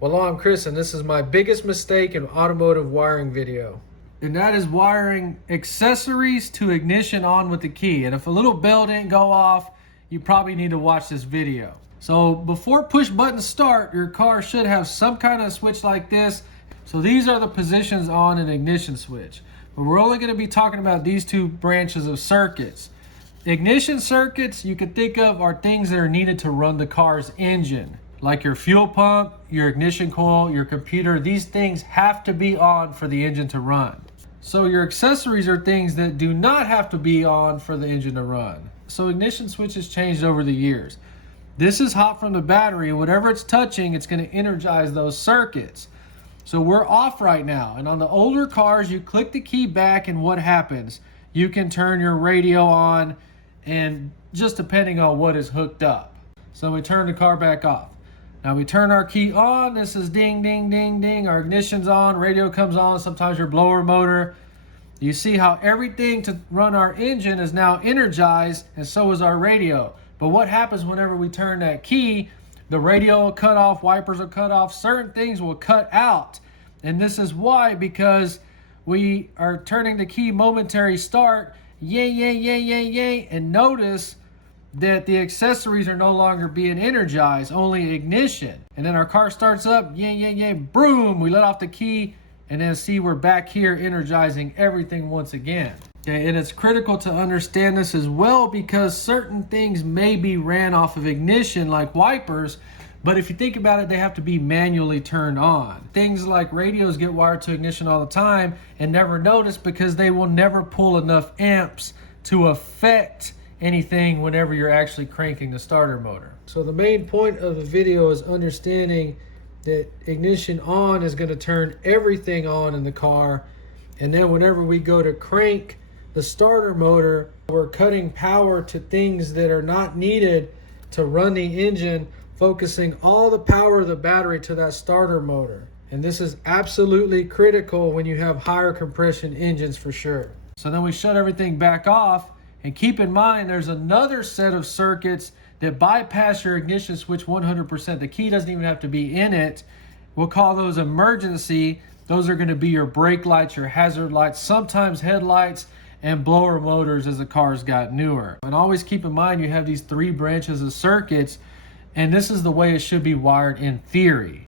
Well, I'm Chris, and this is my biggest mistake in automotive wiring video. And that is wiring accessories to ignition on with the key. And if a little bell didn't go off, you probably need to watch this video. So before push button start, your car should have some kind of switch like this. So these are the positions on an ignition switch. But we're only going to be talking about these two branches of circuits. Ignition circuits you can think of are things that are needed to run the car's engine. Like your fuel pump, your ignition coil, your computer, these things have to be on for the engine to run. So your accessories are things that do not have to be on for the engine to run. So ignition switches changed over the years. This is hot from the battery, and whatever it's touching, it's going to energize those circuits. So we're off right now, and on the older cars, you click the key back and what happens? You can turn your radio on, and just depending on what is hooked up. So we turn the car back off. Now we turn our key on, this is ding, ding, ding, ding, our ignition's on, radio comes on, sometimes your blower motor. You see how everything to run our engine is now energized, and so is our radio. But what happens whenever we turn that key? The radio will cut off, wipers will cut off, certain things will cut out. And this is why, because we are turning the key momentary start, yay, yay, yay, yay, yay, and notice that the accessories are no longer being energized, only ignition. And then our car starts up, yay, yay, yay, boom, we let off the key, and then see we're back here energizing everything once again. Okay, and it's critical to understand this as well because certain things may be ran off of ignition like wipers, but if you think about it, they have to be manually turned on. Things like radios get wired to ignition all the time and never noticed because they will never pull enough amps to affect anything whenever you're actually cranking the starter motor. So the main point of the video is understanding that ignition on is going to turn everything on in the car, and then whenever we go to crank the starter motor, we're cutting power to things that are not needed to run the engine, focusing all the power of the battery to that starter motor. And this is absolutely critical when you have higher compression engines for sure. So then we shut everything back off. And keep in mind, there's another set of circuits that bypass your ignition switch 100%. The key doesn't even have to be in it. We'll call those emergency. Those are going to be your brake lights, your hazard lights, sometimes headlights, and blower motors as the cars got newer. And always keep in mind, you have these three branches of circuits, and this is the way it should be wired in theory.